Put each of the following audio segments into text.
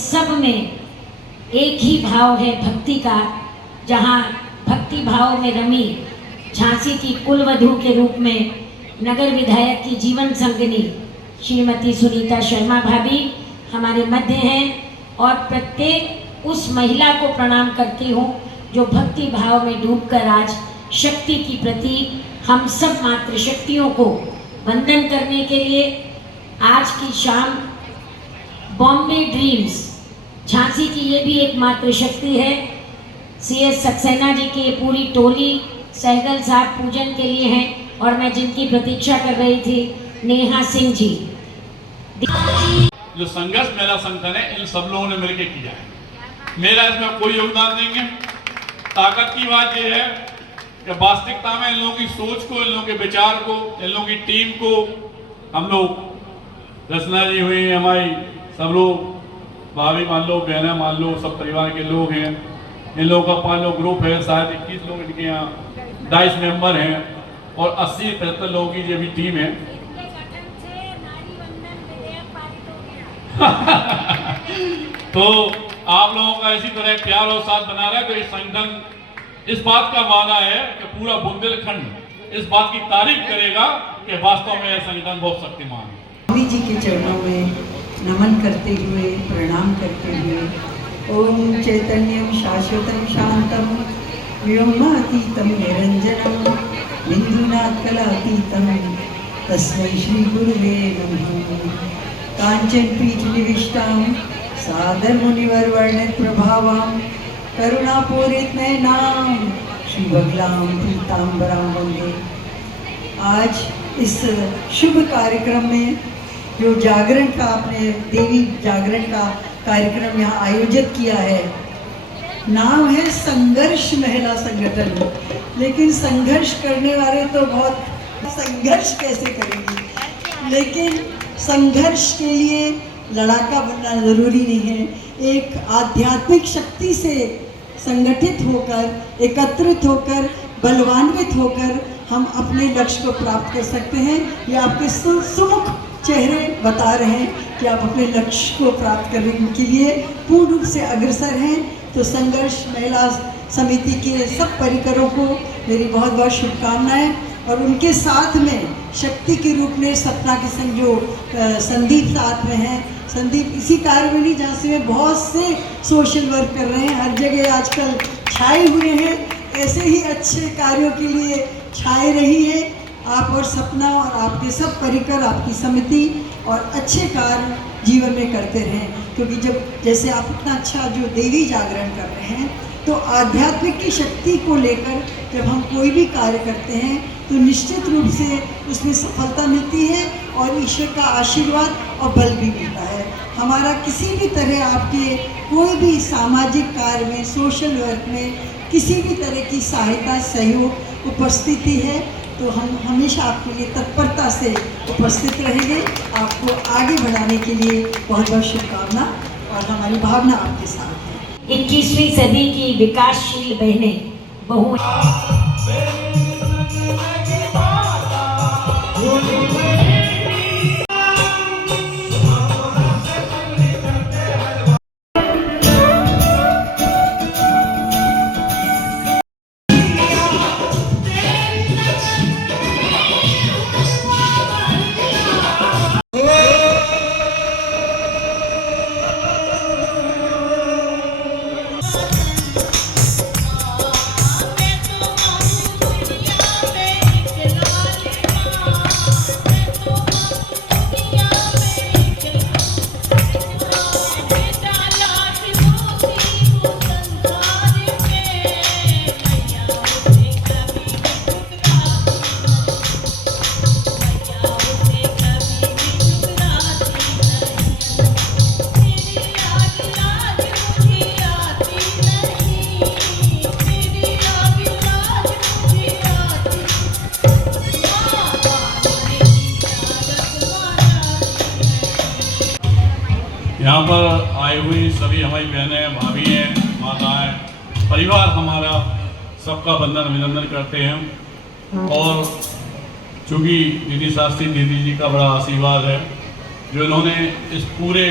सब में एक ही भाव है भक्ति का, जहाँ भक्ति भाव में रमी झांसी की कुलवधू के रूप में नगर विधायक की जीवन संगिनी श्रीमती सुनीता शर्मा भाभी हमारे मध्य हैं, और प्रत्येक उस महिला को प्रणाम करती हूँ जो भक्ति भाव में डूबकर आज शक्ति की प्रतीक हम सब मातृशक्तियों को वंदन करने के लिए आज की शाम बॉम्बे ड्रीम्स झांसी की ये भी एक मातृशक्ति है। CS सक्सेना जी की पूरी टोली सहगल साहब पूजन के लिए हैं, और मैं जिनकी प्रतीक्षा कर रही थी नेहा सिंह जी। जो संघर्ष मेला संगठन है इन सब लोगों ने मिलकर किया है, मेरा इसमें कोई योगदान नहीं है। ताकत की बात यह है कि वास्तविकता में इन लोगों की सोच को, इन लोगों के विचार को, इन लोगों की टीम को हम लोग रचना जी हुई हमारी, सब लोग भाभी मान लो, बहना मान लो, सब परिवार के लोग हैं। इन लोगों का 5 लोग ग्रुप है, शायद 21 लोग इनके यहाँ 22 मेंबर हैं और 80-75 लोगों की ये भी टीम है। तो आप लोगों का इसी तरह प्यार और साथ बना रहा है। तो ये संगठन इस बात का वादा है कि पूरा बुंदेलखंड इस बात की तारीफ करेगा कि वास्तव में यह संगठन बहुत शक्तिमान है। स्वामी जी के चरणों में नमन करते हुए, प्रणाम करते हुए, ओम चैतन्यम शाश्वतम शांतम व्योमातीतम निरंजनम बिंदुनात्कलातीतम तस्मै श्री गुरुवे नमः। कांचन पीठ निविष्टां सादर मुनिवर वर्णित प्रभावां करुणापूरित नयनां श्री बगलां पीतांबरां वंदे। आज इस शुभ कार्यक्रम में जो जागरण का आपने देवी जागरण का कार्यक्रम यहाँ आयोजित किया है, नाम है संघर्ष महिला संगठन, लेकिन संघर्ष करने वाले तो बहुत संघर्ष कैसे करेंगे, लेकिन संघर्ष के लिए लड़ाका बनना जरूरी नहीं है। एक आध्यात्मिक शक्ति से संगठित होकर, एकत्रित होकर, बलवान्वित होकर हम अपने लक्ष्य को प्राप्त कर सकते हैं। ये आपके सुमुख चेहरे बता रहे हैं कि आप अपने लक्ष्य को प्राप्त करने के लिए पूर्ण रूप से अग्रसर हैं। तो संघर्ष महिला समिति के सब परिकरों को मेरी बहुत बहुत शुभकामनाएं, और उनके साथ में शक्ति के रूप में सपना के संग जो संदीप साथ में हैं। संदीप इसी कार्य में नहीं, झांसी में बहुत से सोशल वर्क कर रहे हैं, हर जगह आजकल छाए हुए हैं। ऐसे ही अच्छे कार्यों के लिए छाए रही है आप और सपना, और आपके सब परिकर, आपकी समिति, और अच्छे कार्य जीवन में करते रहें। क्योंकि जब जैसे आप इतना अच्छा जो देवी जागरण कर रहे हैं, तो आध्यात्मिक की शक्ति को लेकर जब हम कोई भी कार्य करते हैं तो निश्चित रूप से उसमें सफलता मिलती है, और ईश्वर का आशीर्वाद और बल भी मिलता है। हमारा किसी भी तरह आपके कोई भी सामाजिक कार्य में, सोशल वर्क में किसी भी तरह की सहायता, सहयोग, उपस्थिति है तो हम हमेशा आपके लिए तत्परता से उपस्थित रहेंगे। आपको आगे बढ़ाने के लिए बहुत बहुत शुभकामना, और हमारी भावना आपके साथ है। 21वीं सदी की विकासशील बहनें बहु यहाँ पर आई हुई सभी हमारी बहनें, भाभी हैं, माताएं, परिवार हमारा, सबका वंदन अभिनंदन करते हैं। और चूँकि दीदी शास्त्री दीदी जी का बड़ा आशीर्वाद है जो इन्होंने इस पूरे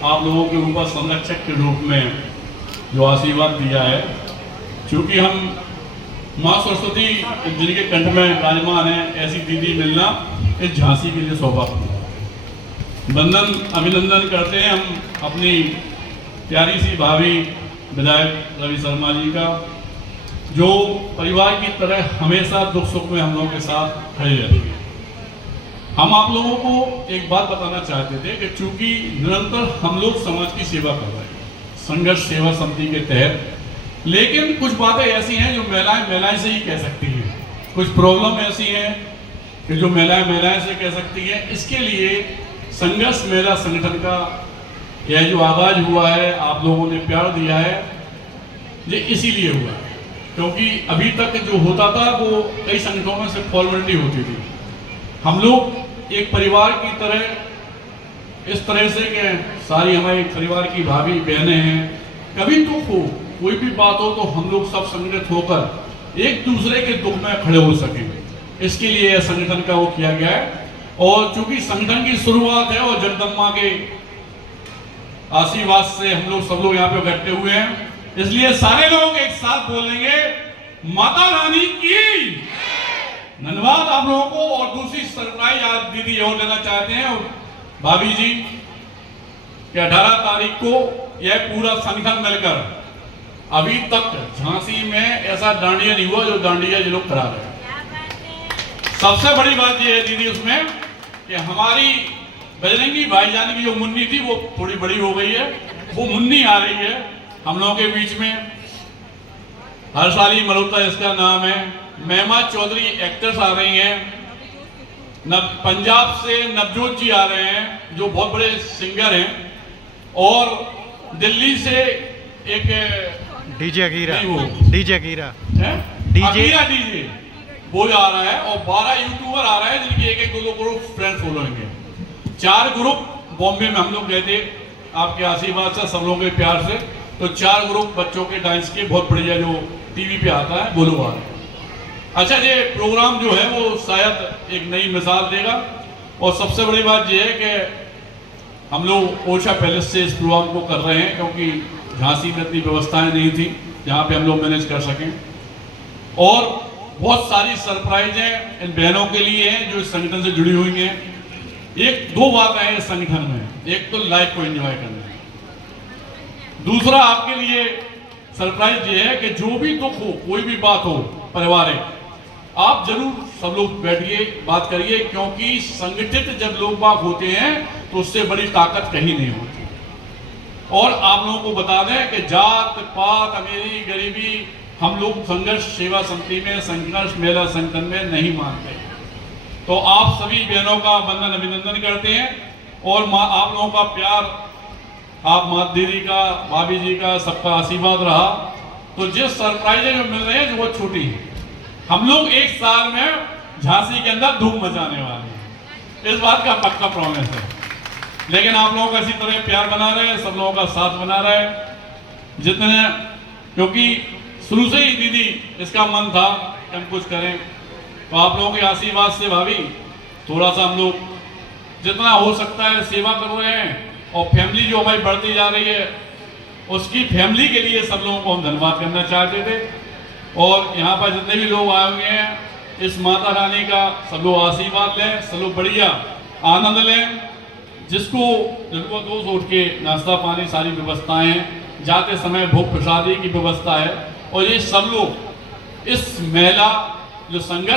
आप लोगों के ऊपर संरक्षक के रूप में जो आशीर्वाद दिया है, क्योंकि हम माँ सरस्वती जिनके कंठ में विराजमान है, ऐसी दीदी मिलना इस झांसी के लिए सौभाग्य। वंदन अभिनंदन करते हैं हम अपनी प्यारी सी भाभी विधायक रवि शर्मा जी का, जो परिवार की तरह हमेशा दुख सुख में हम लोगों के साथ खड़ी रहती है। हम आप लोगों को एक बात बताना चाहते थे कि चूंकि निरंतर हम लोग समाज की सेवा कर रहे हैं संघर्ष सेवा समिति के तहत, लेकिन कुछ बातें ऐसी हैं जो महिलाएं से ही कह सकती हैं, कुछ प्रॉब्लम ऐसी हैं कि जो महिलाएं से कह सकती हैं। इसके लिए संघर्ष महिला संगठन का यह जो आगाज हुआ है, आप लोगों ने प्यार दिया है, ये इसीलिए हुआ है क्योंकि अभी तक जो होता था वो कई संगठनों में सिर्फ फॉर्मेलिटी होती थी। हम लोग एक परिवार की तरह इस तरह से कि सारी हमारे परिवार की भाभी बहनें हैं, कभी दुख हो कोई भी बात हो तो हम लोग सब संगठित होकर एक दूसरे के दुख में खड़े हो सकें, इसके लिए यह संगठन का वो किया गया है। और चूंकि संगठन की शुरुआत है और जगदम्बा के आशीर्वाद से हम लोग सब लोग यहाँ पे बैठे हुए हैं, इसलिए सारे लोग एक साथ बोलेंगे माता रानी की। धन्यवाद आप लोगों को। और दूसरी सरप्राइज आज दीदी और देना चाहते हैं भाभी जी कि 18 तारीख को यह पूरा संगठन मिलकर, अभी तक झांसी में ऐसा डांडिया नहीं हुआ जो डांडिया ये लोग करा रहे हैं। सबसे बड़ी बात यह है दीदी उसमें कि हमारी बजरंगी भाईजान की जो मुन्नी थी वो थोड़ी बड़ी हो गई है, वो मुन्नी आ रही है हम लोगों के बीच में। हर्षाली मल्होत्रा इसका नाम है। महिमा चौधरी एक्ट्रेस आ रही हैं। पंजाब से नवजोत जी आ रहे हैं जो बहुत बड़े सिंगर हैं। और दिल्ली से एक डीजे अकीरा वो आ रहा है। और 12 यूट्यूबर आ रहे हैं जिनकी एक दो ग्रुप फ्रेंड्स फॉलोइंग है। 4 ग्रुप बॉम्बे में हम लोग गए थे आपके आशीर्वाद से, सब लोगों के प्यार से। तो 4 ग्रुप बच्चों के डांस के बहुत बढ़िया जो टीवी पे आता है वो लोग आ रहे हैं। अच्छा, ये प्रोग्राम जो है वो शायद एक नई मिसाल देगा। और सबसे बड़ी बात यह है कि हम लोग ओशा पैलेस से इस प्रोग्राम को कर रहे हैं क्योंकि झांसी में इतनी व्यवस्थाएं नहीं थी जहाँ पे हम लोग मैनेज कर सकें। और बहुत सारी सरप्राइजें इन बहनों के लिए हैं जो इस संगठन से जुड़ी हुई हैं। एक दो बातें हैं इस संगठन में, एक तो लाइफ को एंजॉय करना, दूसरा आपके लिए सरप्राइज ये है कि जो भी दुख हो, कोई भी बात हो पारिवारिक, आप जरूर सब लोग बैठिए, बात करिए, क्योंकि संगठित जब लोग बाग होते हैं तो उससे बड़ी ताकत कहीं नहीं होती। और आप लोगों को बता दें कि जात पात अमीरी गरीबी हम लोग संघर्ष सेवा समिति में, संघर्ष मेला संगठन में नहीं मानते। तो आप सभी बहनों का वंदन अभिनंदन करते हैं। और आप लोगों का प्यार, आप माँ दीदी का, भाभी जी का, सबका आशीर्वाद रहा। तो जिस सरप्राइजें जो मिल रहे हैं जो वो छोटी है, हम लोग एक साल में झांसी के अंदर धूम मचाने वाले हैं, इस बात का पक्का प्रॉमिस है। लेकिन आप लोगों का इसी तरह प्यार बना रहे, सब लोगों का साथ बना रहे जितने, क्योंकि शुरू से ही दीदी इसका मन था कि हम कुछ करें। तो आप लोगों के आशीर्वाद से भाभी थोड़ा सा हम लोग जितना हो सकता है सेवा कर रहे हैं। और फैमिली जो हमारी बढ़ती जा रही है उसकी फैमिली के लिए सब लोगों को हम धन्यवाद करना चाहते थे। और यहाँ पर जितने भी लोग आए हुए हैं, इस माता रानी का सब लोग आशीर्वाद लें, सब लोग बढ़िया आनंद लें। जिसको जरूरत हो उठ के नाश्ता पानी सारी व्यवस्थाएं हैं, जाते समय भोग प्रसादी की व्यवस्था है। और ये सब लोग इस मेला जो संघर्ष